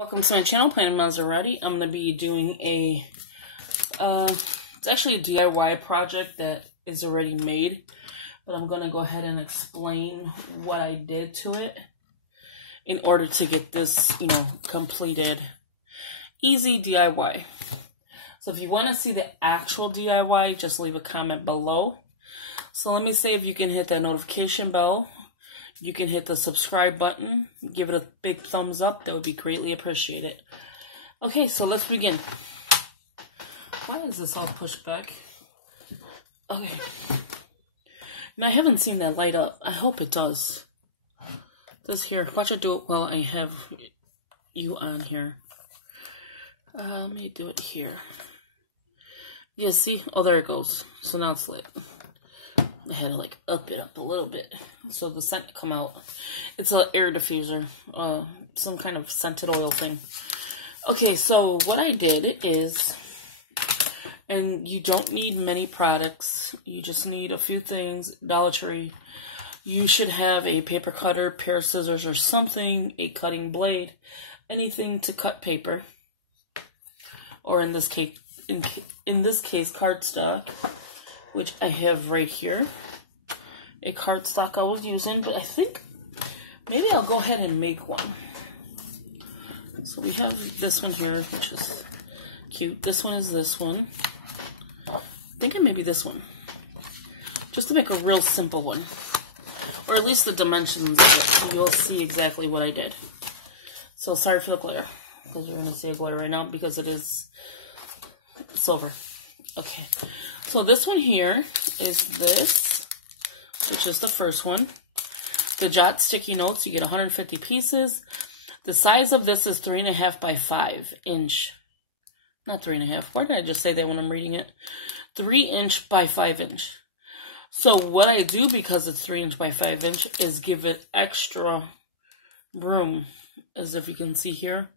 Welcome to my channel, Planningwithmonserrate. I'm going to be doing a, it's actually a DIY project that is already made, but I'm going to go ahead and explain what I did to it in order to get this, completed. Easy DIY. So if you want to see the actual DIY, just leave a comment below. So let me say if you can hit that notification bell. You can hit the subscribe button, give it a big thumbs up. That would be greatly appreciated. Okay, so let's begin. Why is this all pushed back? Okay. Now, I haven't seen that light up. I hope it does. This here. Watch it do it while I have you on here. Let me do it here. Yeah, see? Oh, there it goes. So now it's lit. I had to up it up a little bit so the scent come out. It's an air diffuser, some kind of scented oil thing. Okay, so what I did is, and you don't need many products, you just need a few things. Dollar Tree. You should have a paper cutter, pair of scissors or something, a cutting blade, anything to cut paper, or in this case, cardstock, which I have right here. A cardstock I was using, but I think maybe I'll go ahead and make one. So we have this one here, which is cute. This one is this one. I think it may be this one. Just to make a real simple one. Or at least the dimensions of it, so you'll see exactly what I did. So sorry for the glare, because you're going to see a glare right now, because it is silver. Okay, so this one here is this, which is the first one. The Jot sticky notes, you get 150 pieces. The size of this is 3.5 by 5 inch. Not 3.5. Why did I just say that when I'm reading it? 3 inch by 5 inch. So what I do, because it's 3 inch by 5 inch, is give it extra room. As if you can see here.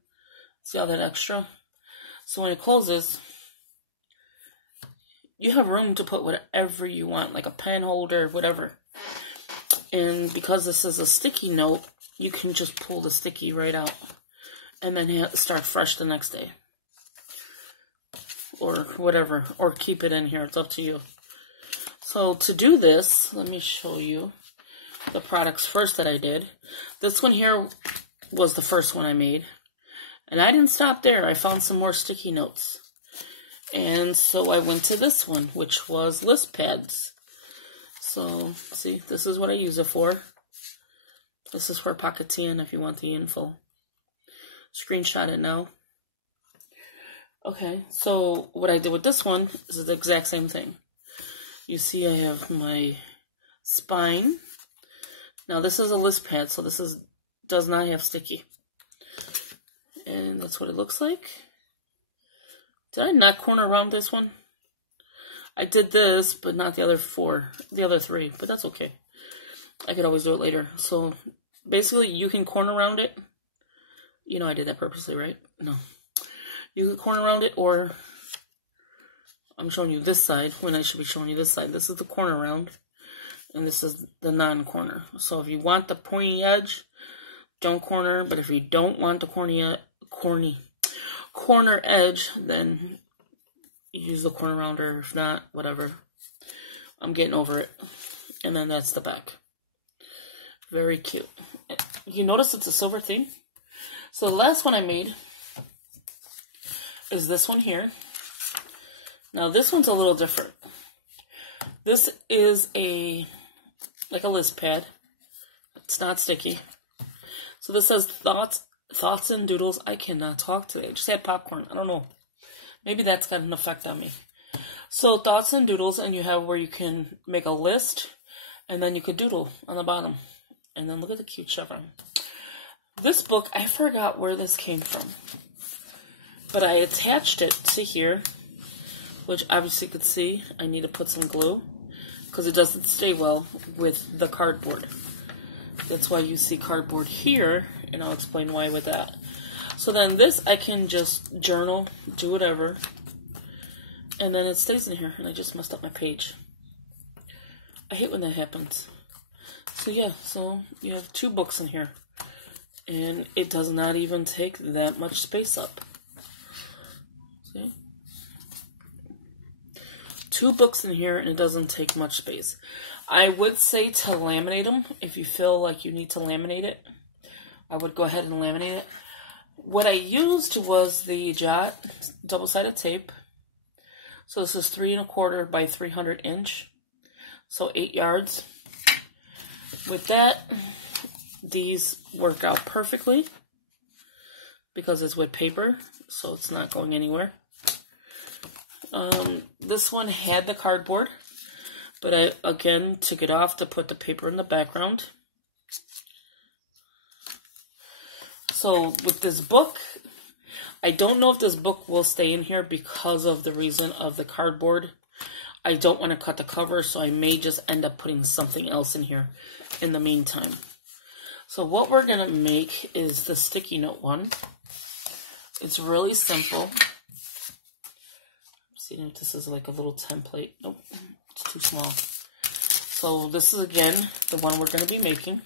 See all that extra? So when it closes, you have room to put whatever you want, like a pen holder, whatever. And because this is a sticky note, you can just pull the sticky right out and then start fresh the next day. Or whatever. Or keep it in here. It's up to you. So to do this, let me show you the products first that I did. This one here was the first one I made. And I didn't stop there. I found some more sticky notes. And so I went to this one, which was list pads. So, see, this is what I use it for. This is for Pocketeering if you want the info. Screenshot it now. Okay, so what I did with this one is the exact same thing. You see I have my spine. Now this is a list pad, so this does not have sticky. And that's what it looks like. Did I not corner around this one? I did this, but not the other three, but that's okay. I could always do it later. So, basically, you can corner around it. You know I did that purposely, right? No. You can corner around it, or I'm showing you this side when I should be showing you this side. This is the corner round, and this is the non-corner. So, if you want the pointy edge, don't corner, but if you don't want the corner edge, then you use the corner rounder. If not, whatever. I'm getting over it. And then that's the back. Very cute. You notice it's a silver thing? So the last one I made is this one here. Now this one's a little different. This is like a list pad. It's not sticky. So this says Thoughts and Doodles. I cannot talk today. I just had popcorn. I don't know. Maybe that's got an effect on me. So Thoughts and Doodles, and you have where you can make a list, and then you could doodle on the bottom. And then look at the cute chevron. This book, I forgot where this came from. But I attached it to here, which obviously you could see I need to put some glue, because it doesn't stay well with the cardboard. That's why you see cardboard here, and I'll explain why with that. So then this, I can just journal, do whatever, and then it stays in here, and I just messed up my page. I hate when that happens. So yeah, so you have 2 books in here. And it does not even take that much space up. See? 2 books in here, and it doesn't take much space. I would say to laminate them. If you feel like you need to laminate it, I would go ahead and laminate it. What I used was the Jot double-sided tape. So this is 3 1/4 by 300 inch. So 8 yards. With that, these work out perfectly because it's with paper, so it's not going anywhere. This one had the cardboard, but I again took it off to put the paper in the background. So with this book, I don't know if this book will stay in here because of the reason of the cardboard. I don't want to cut the cover, so I may just end up putting something else in here in the meantime. So what we're going to make is the sticky note one. It's really simple. See if this is like a little template. Nope, it's too small. So this is, again, the one we're going to be making.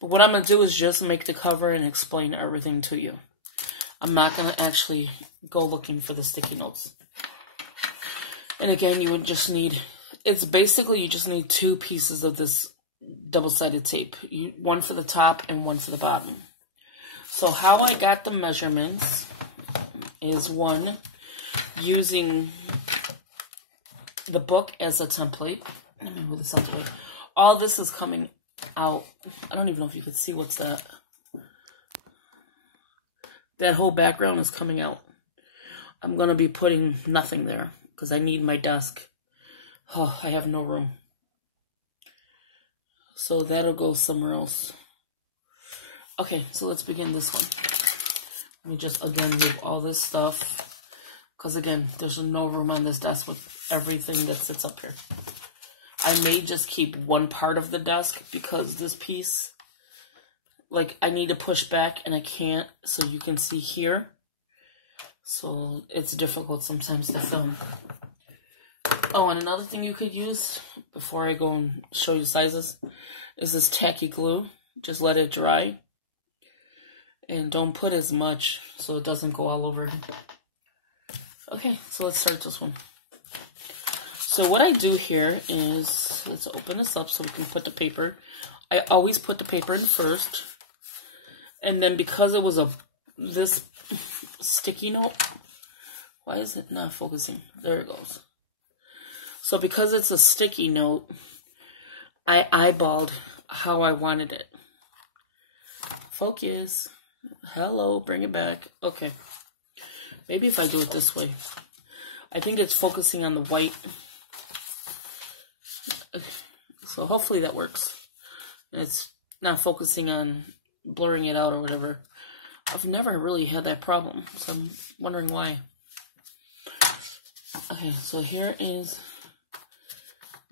But what I'm going to do is just make the cover and explain everything to you. I'm not going to actually go looking for the sticky notes. And again, you would just need, it's basically you just need 2 pieces of this double-sided tape. One for the top and one for the bottom. So how I got the measurements is, one, using the book as a template. Let me move this out the way. All this is coming out. I don't even know if you can see what's that. That whole background is coming out. I'm going to be putting nothing there because I need my desk. Oh, I have no room. So that'll go somewhere else. Okay, so let's begin this one. Let me just, again, move all this stuff. Because, again, there's no room on this desk with everything that sits up here. I may just keep one part of the desk because this piece, like, I need to push back and I can't, so you can see here. So it's difficult sometimes to film. Oh, and another thing you could use before I go and show you sizes is this tacky glue. Just let it dry. And don't put as much so it doesn't go all over. Okay, so let's start this one. So what I do here is, let's open this up so we can put the paper. I always put the paper in first. And then because it was this sticky note, why is it not focusing? There it goes. So because it's a sticky note, I eyeballed how I wanted it. Focus. Hello, bring it back. Okay. Maybe if I do it this way. I think it's focusing on the white. So hopefully that works. It's not focusing on blurring it out or whatever. I've never really had that problem, so I'm wondering why. Okay, so here is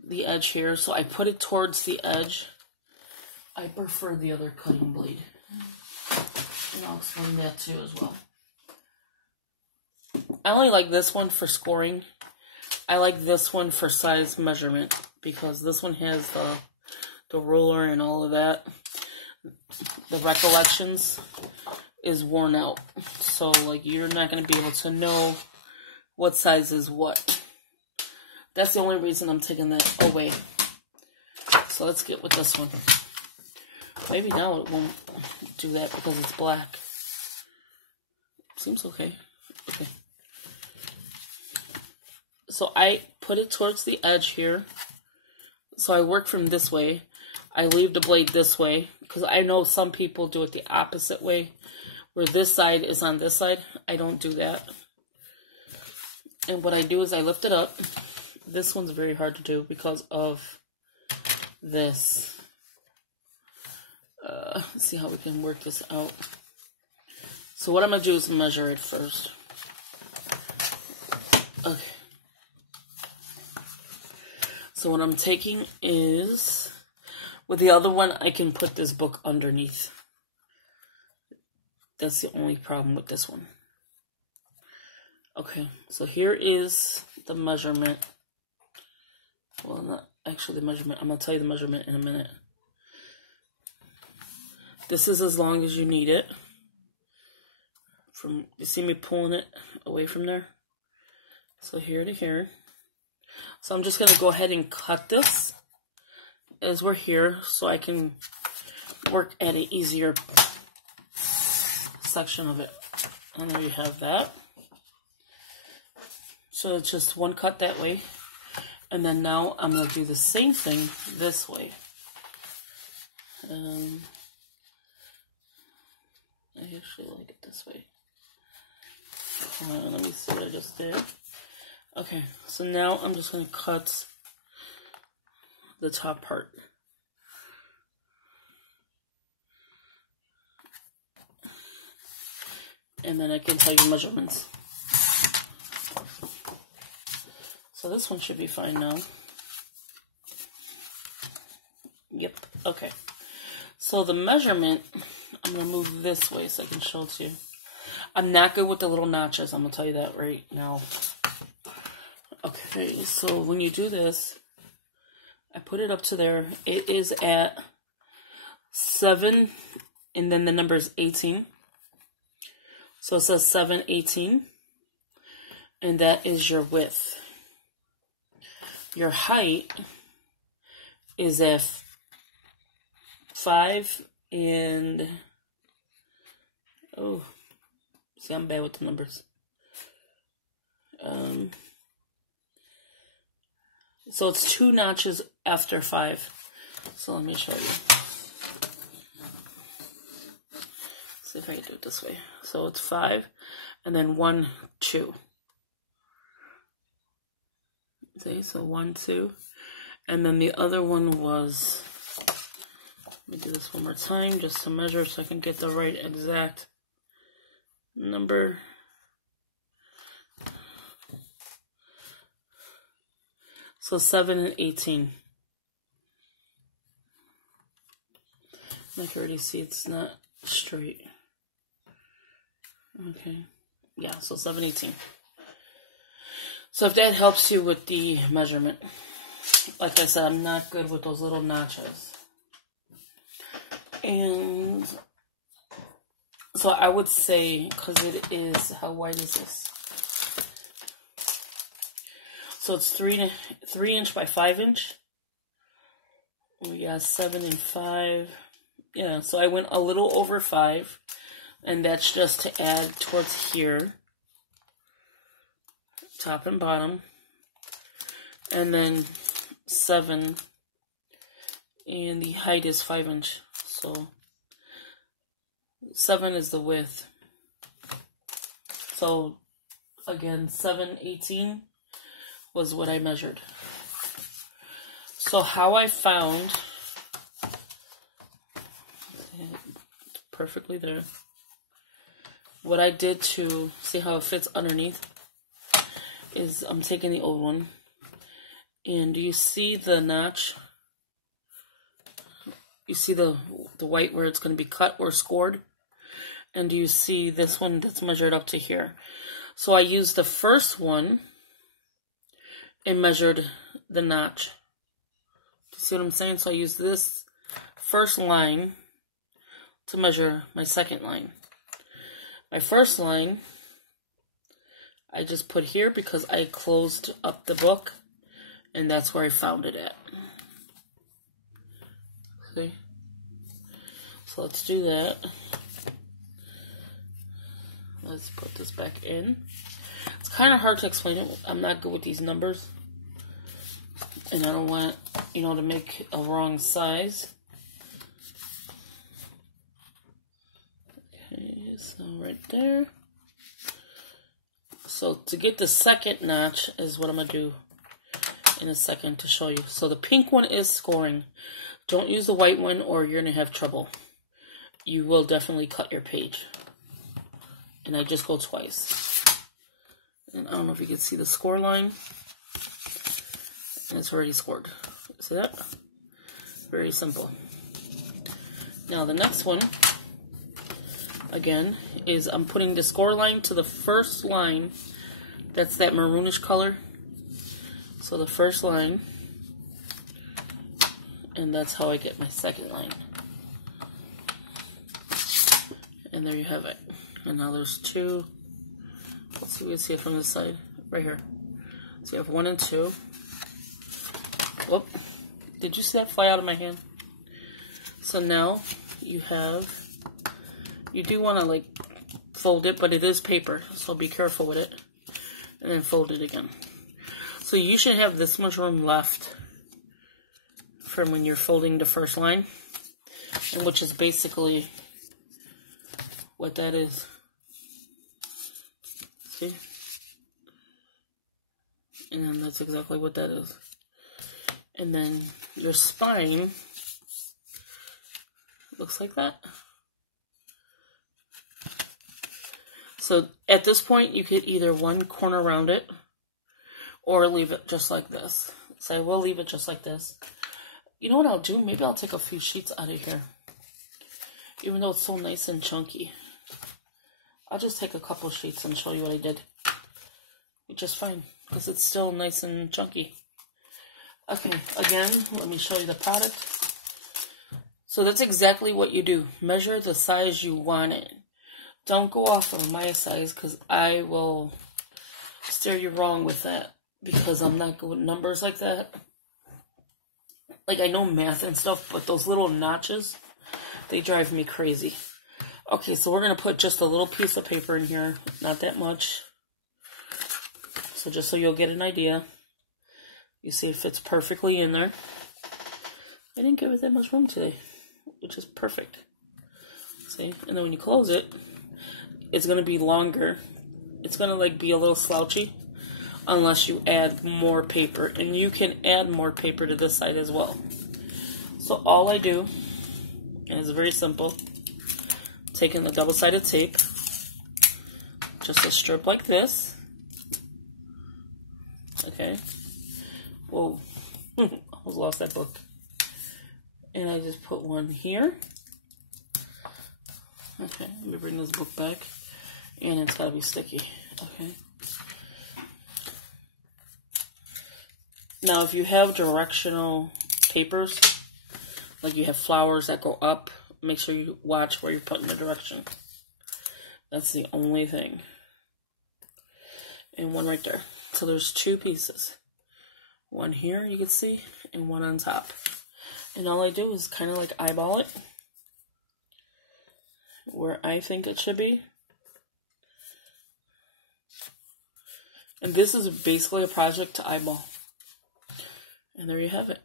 the edge here. So I put it towards the edge. I prefer the other cutting blade. And I'll explain that too as well. I only like this one for scoring. I like this one for size measurement because this one has the ruler and all of that. The recollections is worn out. So like you're not going to be able to know what size is what. That's the only reason I'm taking that away. So let's get with this one. Maybe now it won't do that because it's black. Seems okay. Okay. So I put it towards the edge here. So I work from this way. I leave the blade this way because I know some people do it the opposite way, where this side is on this side. I don't do that. And what I do is I lift it up. This one's very hard to do because of this. Let's see how we can work this out. So what I'm going to do is measure it first. Okay. So what I'm taking is, with the other one, I can put this book underneath. That's the only problem with this one. Okay, so here is the measurement. Well, not actually the measurement. I'm going to tell you the measurement in a minute. This is as long as you need it. You see me pulling it away from there? So here to here. So I'm just going to go ahead and cut this as we're here so I can work at an easier section of it. And there you have that. So it's just one cut that way. And then now I'm going to do the same thing this way. I actually like it this way. Hold on, let me see what I just did. Okay, so now I'm just going to cut the top part. And then I can tell you measurements. So this one should be fine now. Yep, okay. So the measurement, I'm going to move this way so I can show it to you. I'm not good with the little notches, I'm going to tell you that right now. Okay, so when you do this, I put it up to there. It is at 7, and then the number is 18. So it says 7/18, and that is your width. Your height is at 5 and, oh, see, I'm bad with the numbers. So it's 2 notches after 5. So let me show you. See if I can do it this way. So it's 5, and then 1, 2. See, so 1, 2. And then the other one was, let me do this one more time just to measure so I can get the right exact number. So 7 and 18. I can already see it's not straight. Okay. Yeah, so 7/18. So if that helps you with the measurement. Like I said, I'm not good with those little notches. And so I would say, because it is, how wide is this? So it's 3 inch by 5 inch. We got 7 and 5. Yeah, so I went a little over 5. And that's just to add towards here. Top and bottom. And then 7. And the height is 5 inch. So 7 is the width. So again, 7/18 was what I measured. So how I found, perfectly there. What I did to see how it fits underneath is I'm taking the old one. And do you see the notch? You see the white where it's going to be cut or scored? And do you see this one that's measured up to here? So I used the first one and measured the notch. Do you see what I'm saying? So I used this first line to measure my second line. My first line, I just put here because I closed up the book, and that's where I found it at. See? So let's do that. Let's put this back in. It's kind of hard to explain it. I'm not good with these numbers, and I don't want, to make a wrong size. So right there. So to get the second notch is what I'm going to do in a second to show you. So the pink one is scoring. Don't use the white one or you're going to have trouble. You will definitely cut your page. And I just go twice. And I don't know if you can see the score line. And it's already scored. See that? Very simple. Now the next one, again, is I'm putting the score line to the first line. That's that maroonish color. So the first line. And that's how I get my second line. And there you have it. And now there's two. Let's see if we can see it from this side. Right here. So you have 1 and 2. Whoop. Did you see that fly out of my hand? So now you do want to like fold it, but it is paper, so be careful with it. And then fold it again. So you should have this much room left from when you're folding the first line, and which is basically what that is. See? And then that's exactly what that is. And then your spine looks like that. So at this point, you could either one corner around it or leave it just like this. So I will leave it just like this. You know what I'll do? Maybe I'll take a few sheets out of here. Even though it's so nice and chunky. I'll just take a couple sheets and show you what I did. Which is fine, because it's still nice and chunky. Okay, again, let me show you the product. So that's exactly what you do. Measure the size you want it. Don't go off of my size, because I will steer you wrong with that. Because I'm not good with numbers like that. Like, I know math and stuff, but those little notches, they drive me crazy. Okay, so we're going to put just a little piece of paper in here. Not that much. So just so you'll get an idea. You see it fits perfectly in there. I didn't give it that much room today, which is perfect. See? And then when you close it, it's going to be longer. It's going to like be a little slouchy unless you add more paper. And you can add more paper to this side as well. So all I do, and it's very simple, taking the double-sided tape, just a strip like this. Okay. Whoa. Almost lost that book. And I just put one here. Okay, let me bring this book back. And it's gotta be sticky. Okay. Now, if you have directional papers, like you have flowers that go up, make sure you watch where you're putting the direction. That's the only thing. And one right there. So there's two pieces. One here, you can see, and one on top. And all I do is kind of like eyeball it where I think it should be. And this is basically a project to eyeball. And there you have it.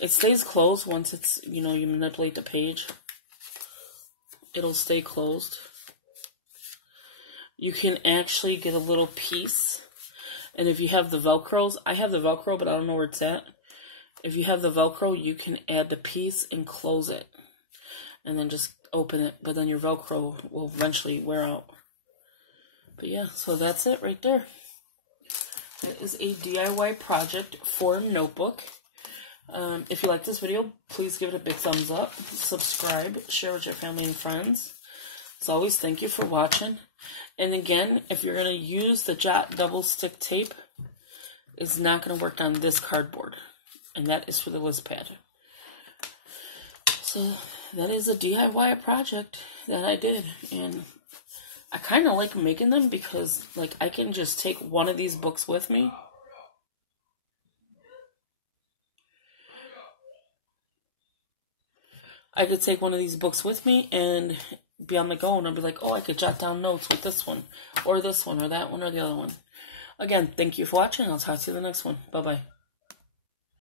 It stays closed once it's, you know, you manipulate the page. It'll stay closed. You can actually get a little piece. And if you have the Velcros, I have the Velcro, but I don't know where it's at. If you have the Velcro, you can add the piece and close it. And then just open it. But then your Velcro will eventually wear out. But yeah, so that's it right there. It is a DIY project for a notebook. If you like this video, please give it a big thumbs up. Subscribe. Share with your family and friends. As always, thank you for watching. And again, if you're going to use the Jot double stick tape, it's not going to work on this cardboard. And that is for the list pad. So that is a DIY project that I did. And I kind of like making them because like I can just take one of these books with me. I could take one of these books with me and be on the go, and I'll be like, oh, I could jot down notes with this one, or that one, or the other one. Again, thank you for watching. I'll talk to you in the next one. Bye-bye.